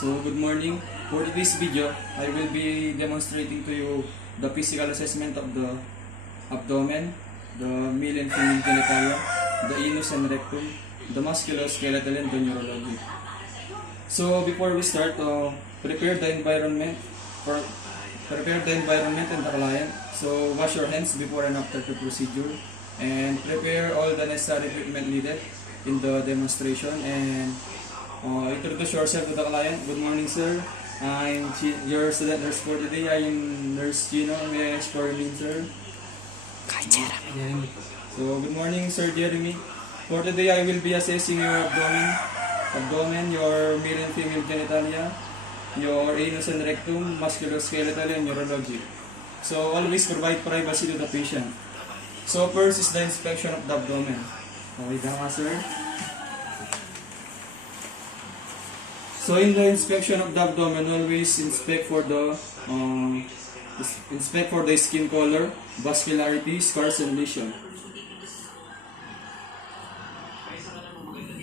So good morning. For this video, I will be demonstrating to you the physical assessment of the abdomen, the male and female genitalia, the anus and rectum, the musculoskeletal and the neurology. So before we start, prepare the environment and the client. So wash your hands before and after the procedure, and prepare all the necessary equipment needed in the demonstration. And introduce yourself to the client. Good morning, sir. I'm your student nurse for today. I am Nurse Chino. May I ask for your name, sir? Jeremy. So, good morning, Sir Jeremy. For today, I will be assessing your abdomen, your male and female genitalia, your anus and rectum, musculoskeletal, and neurology. So, always provide privacy to the patient. So, first is the inspection of the abdomen. Okay, tama, sir. So, in the inspection of the abdomen, always inspect for the skin color, vascularity, scars, and lesion.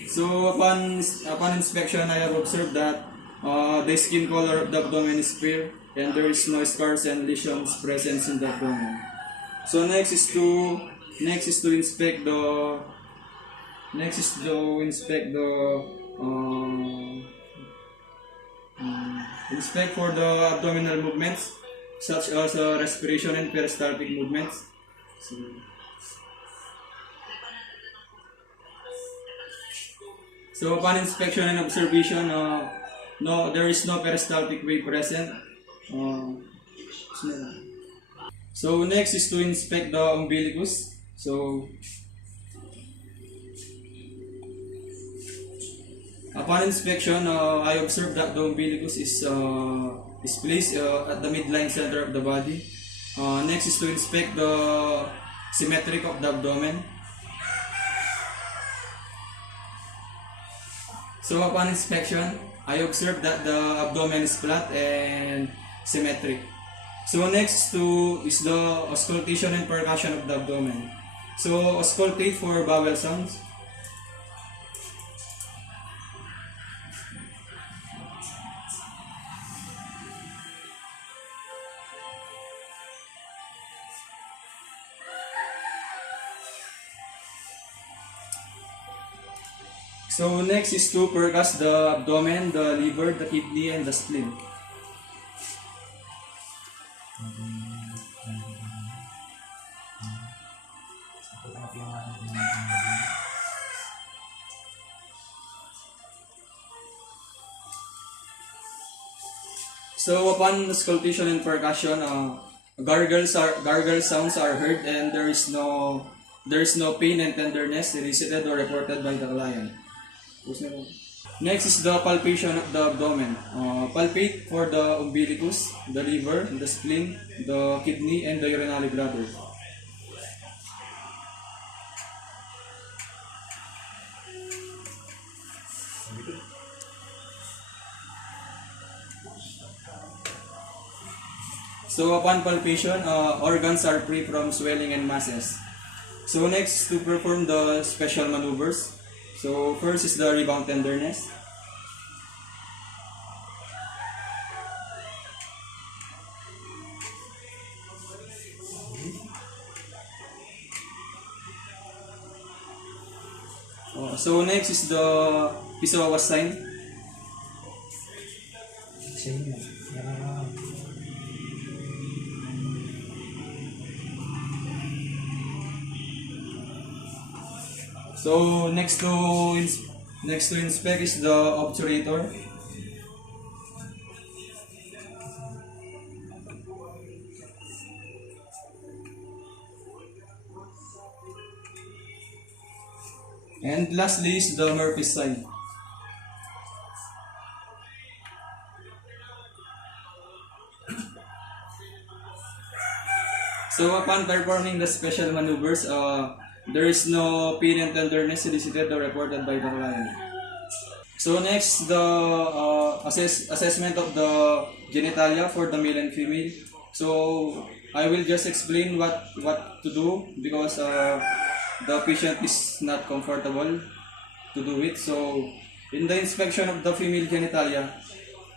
So upon inspection, I have observed that the skin color of the abdomen is fair and there is no scars and lesions present in the abdomen. So next is to inspect the inspect for the abdominal movements such as respiration and peristaltic movements. So upon inspection and observation, there is no peristaltic wave present. So next is to inspect the umbilicus. So upon inspection, I observed that the umbilicus is placed at the midline center of the body. Next is to inspect the symmetry of the abdomen. So upon inspection, I observed that the abdomen is flat and symmetric. So next is the auscultation and percussion of the abdomen. So auscultate for vowel sounds. So next is to percuss the abdomen, the liver, the kidney, and the spleen. So upon auscultation and percussion, gargle sounds are heard, and there is no pain and tenderness elicited or reported by the client. Next is the palpation of the abdomen. Palpate for the umbilicus, the liver, the spleen, the kidney, and the urinary bladder. So upon palpation, organs are free from swelling and masses. So next, to perform the special maneuvers. So first is the rebound tenderness. So next is the Pisawawas sign. So next to inspect is the obturator. And lastly is the Murphy's sign. So upon performing the special maneuvers, there is no pain and tenderness elicited or reported by the client. So next, the assessment of the genitalia for the male and female. So I will just explain what to do because the patient is not comfortable to do it. So in the inspection of the female genitalia,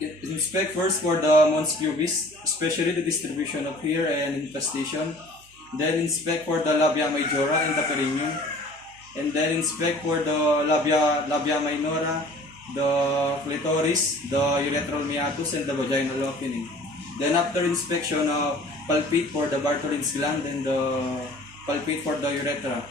inspect first for the mons pubis, especially the distribution of hair and infestation. Then inspect for the labia majora and the perineum. And then inspect for the labia minora, the clitoris, the urethral meatus, and the vaginal opening. Then after inspection, palpate for the Bartholin's gland and palpate for the urethra.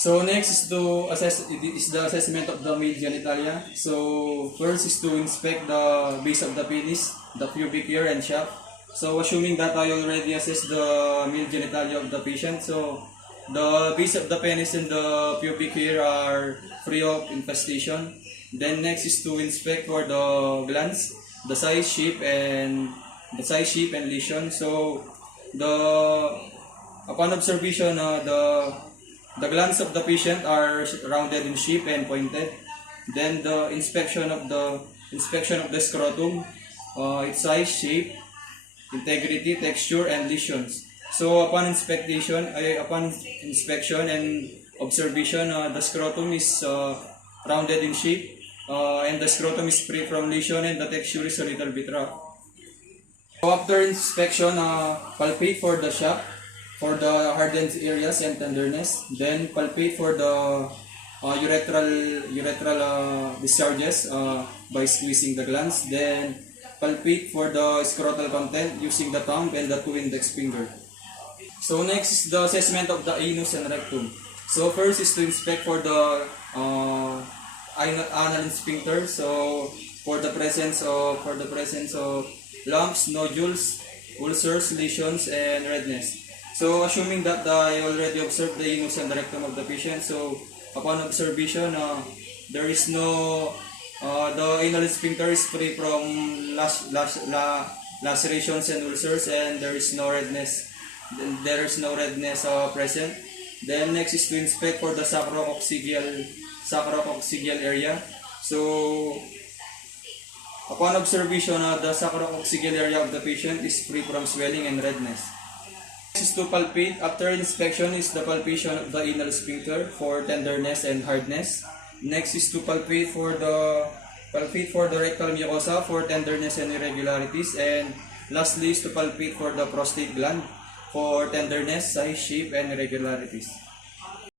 So next is to assess is the assessment of the male genitalia. So first is to inspect the base of the penis, the pubic hair and shaft. So assuming that I already assessed the male genitalia of the patient, so the base of the penis and the pubic hair are free of infestation. Then next is to inspect for the glands, the size, shape, and lesion. So upon observation, the glands of the patient are rounded in shape and pointed. Then the inspection of the scrotum, its size, shape, integrity, texture, and lesions. So upon inspection and observation, the scrotum is rounded in shape, and the scrotum is free from lesion, and the texture is a little bit rough. So after inspection, palpate for the shaft, for the hardened areas and tenderness. Then palpate for the urethral discharges by squeezing the glands. Then palpate for the scrotal content using the thumb and the two index finger. So next is the assessment of the anus and rectum. So first is to inspect for the anal sphincter. So for the presence of lumps, nodules, ulcers, lesions, and redness. So assuming that I already observed the anus and the rectum of the patient, so upon observation, there is no the anal sphincter is free from lacerations and ulcers, and there is no redness. Present. Then next is to inspect for the sacrococcygeal area. So upon observation, the sacrococcygeal area of the patient is free from swelling and redness. Next is to palpate. After inspection is the palpation of the anal sphincter for tenderness and hardness. Next is to palpate for the rectal mucosa for tenderness and irregularities, and lastly is to palpate for the prostate gland for tenderness, size, shape, and irregularities.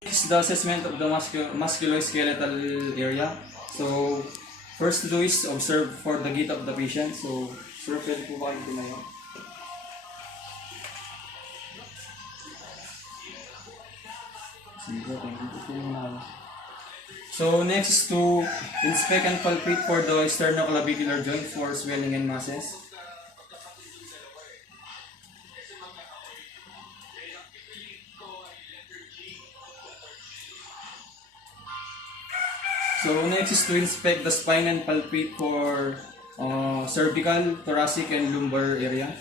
Next is the assessment of the musculoskeletal area. So first to do is observe for the gait of the patient. So sir, pwede po ba kayo tumayo? So next is to inspect and palpate for the sternoclavicular joint for swelling and masses. So next is to inspect the spine and palpate for cervical, thoracic, and lumbar area.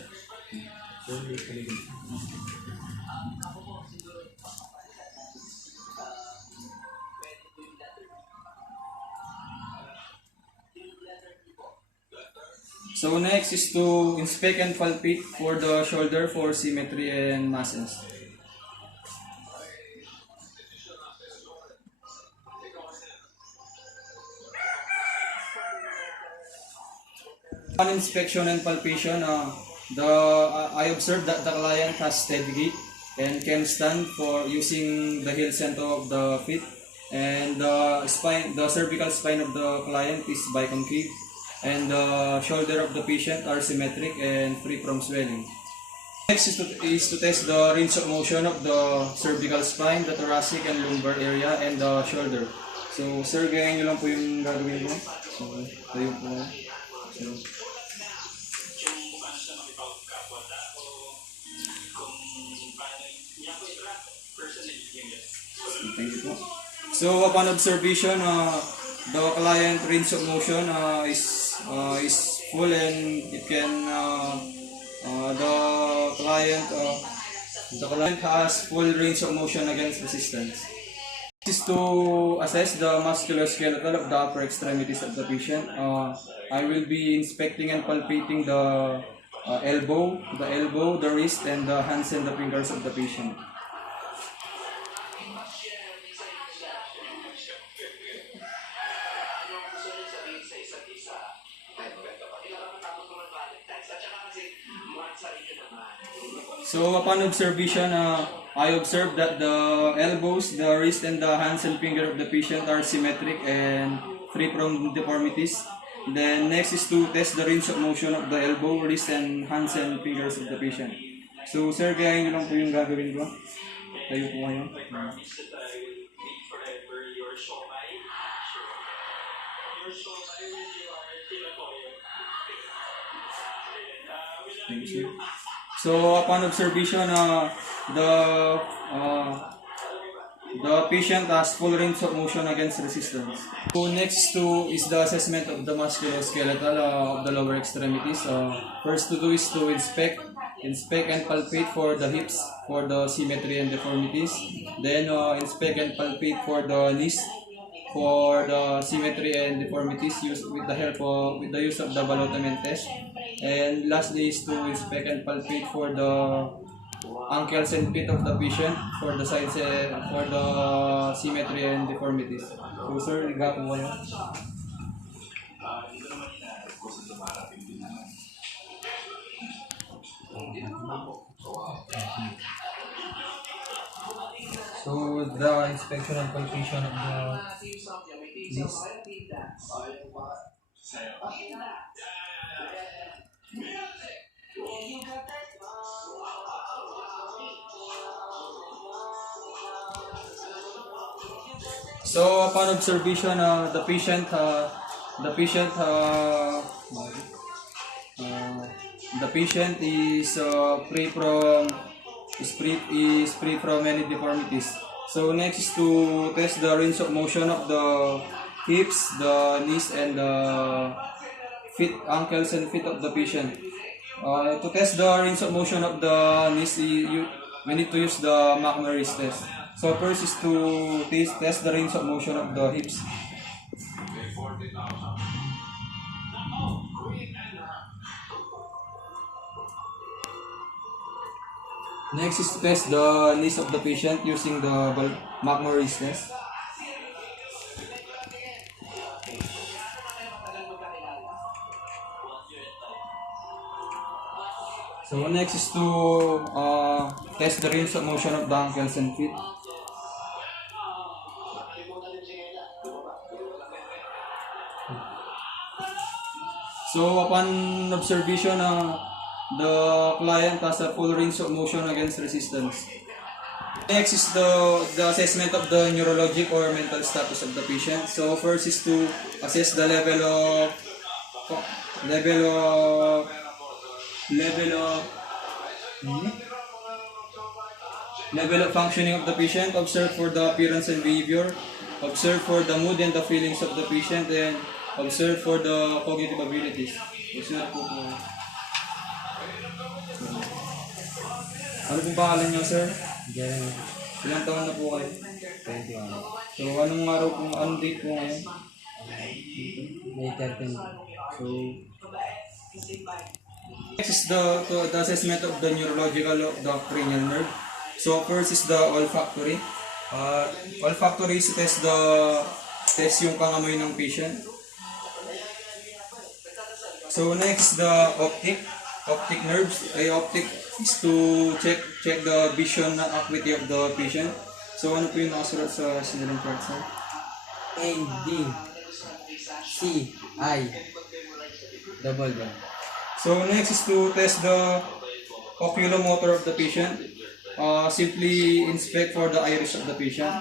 So next is to inspect and palpate for the shoulder for symmetry and masses. On inspection and palpation, I observed that the client has steady gait and can stand for using the heel center of the feet, and the cervical spine of the client is biconcave, and the shoulder of the patient are symmetric and free from swelling. Next is to test the range of motion of the cervical spine, the thoracic and lumbar area, and the shoulder. So sir, ganyan nyo lang po yung gagawin mo. So tayo po. Thank you po. So upon observation, the client range of motion is full, and it can the client has full range of motion against resistance. This is to assess the musculoskeletal of the upper extremities of the patient. I will be inspecting and palpating the elbow, the wrist, and the hands and the fingers of the patient. So upon observation, I observed that the elbows, the wrist, and the hands and finger of the patient are symmetric and free from deformities. Then next is to test the range of motion of the elbow, wrist, and hands and fingers of the patient. So sir, kaya nyo lang po yung gagawin ko. Tayo po kayo. Thank you, sir. So upon observation, the patient has full range of motion against resistance. So next is the assessment of the musculoskeletal of the lower extremities. First to do is to inspect and palpate for the hips, for the symmetry and deformities. Then inspect and palpate for the knees, for the symmetry and deformities used with the use of the ballottement test. And lastly is to inspect and palpate for the ankles and feet of the patient for the sides and for the symmetry and deformities. So sir, liga po kayo. So the inspection and palpation of the knees. So upon observation, the patient is free from any deformities. So next is to test the range of motion of the hips, the knees, and the feet, ankles, and feet of the patient. To test the range of motion of the knees, we need to use the McMurray's test. So first is to test the range of motion of the hips. Next is to test the knees of the patient using the McMurray's test. So next is to test the range of motion of the ankles and feet. So upon observation, the client has a full range of motion against resistance. Next is the assessment of the neurologic or mental status of the patient. So first is to assess the level of functioning of the patient. Observe for the appearance and behavior. Observe for the mood and the feelings of the patient, and observe for the cognitive abilities. Observe po po. Ano pong pangalan niyo, sir? Jeremy, Ilang taon na po kayo? 21. So, anong araw po, anong date po ngayon? May 13. So, next is the assessment of the neurological of the cranial nerve. So, first is the olfactory. Olfactory is to test yung pangamoy ng patient. So, next the optic nerves. Optic is to check the vision acuity of the patient. So, ano po yung nakasulat sa sinalang chart, sir? A, D, C, I, double D. So, next is to test the oculomotor of the patient. Simply inspect for the iris of the patient.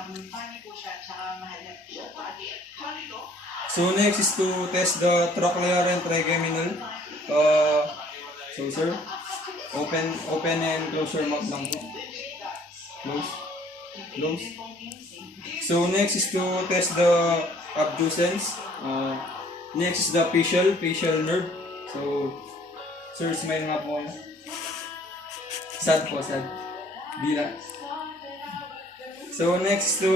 So, next is to test the trochlear and trigeminal. So, sir, open and close your mouth lang po. Close. So, next is to test the abducens. Next is the facial nerve. So, sir, smile nga po. Sad po, sad. Bila. So, next is to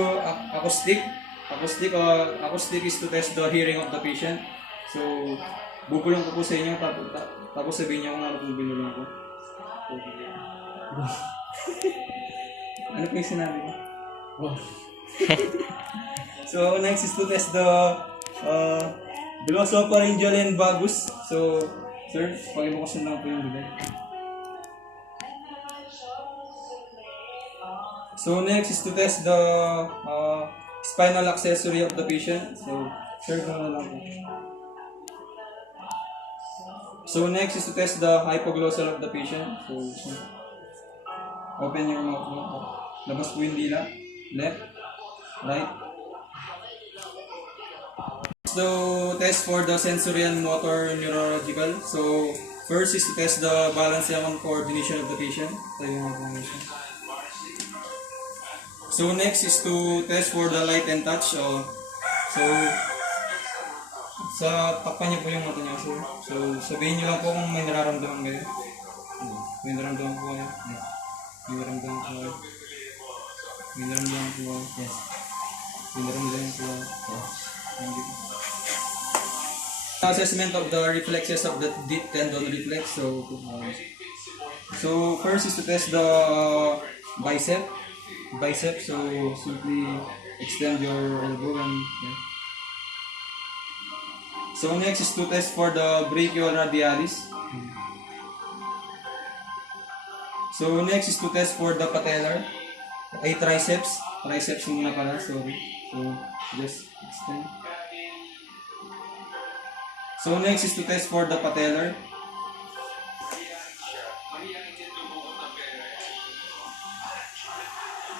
acoustic. Acoustic is to test the hearing of the patient. So, bubulong ko po sa inyo, tapos sabihin niyo kung ano pong binulong ko. Ano po yung sinabi ko? Oh. So, next is to test the glossopharyngeal and vagus. So, sir, pakibukasan lang po yung bibig. So next is to test the spinal accessory of the patient. So share ko na lang po. So next is to test the hypoglossal of the patient. So open your mouth mo. Labas po yung dila. Left, right. So test for the sensory and motor neurological. So first is to test the balance and coordination of the patient. So next is to test for the light and touch. So takpan niyo po yung mata niya. So sabihin niyo lang po kung may nararamdaman kayo. May nararamdaman po kayo. May nararamdaman po kayo. May nararamdaman po kayo. Yes. May nararamdaman po kayo. Yes. Thank you. Assessment of the reflexes of the deep tendon reflex. So first is to test the bicep. So simply extend your elbow and yeah. So next is to test for the brachioradialis. So next is to test for the patellar. Triceps muna pala, sorry. So just extend. So next is to test for the patellar.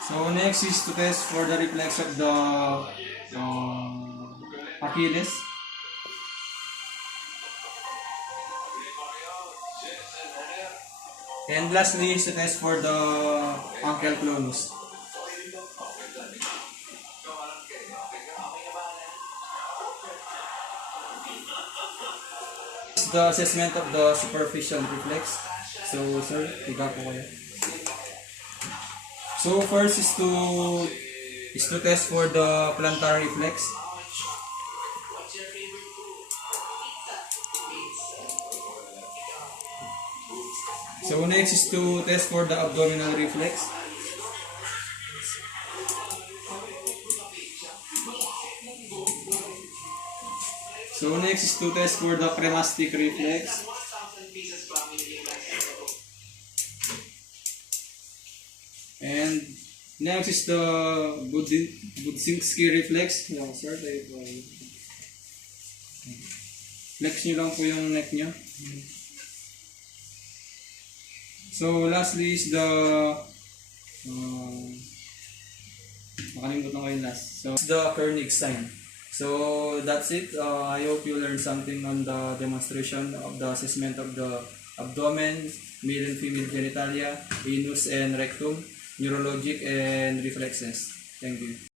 So next is to test for the reflex of the Achilles. And lastly is to test for the ankle clonus. The assessment of the superficial reflex. So sir, tiga po kayo. So first is to test for the plantar reflex. So next is to test for the abdominal reflex. So next is to test for the cremastic reflex. And next is the Budzinski reflex. Yeah, sir, flex nyo lang po yung neck nyo. So lastly is the nakalimutan ko yung last. So the Koenig sign. So that's it. I hope you learned something on the demonstration of the assessment of the abdomen, male and female genitalia, anus and rectum, neurologic and reflexes. Thank you.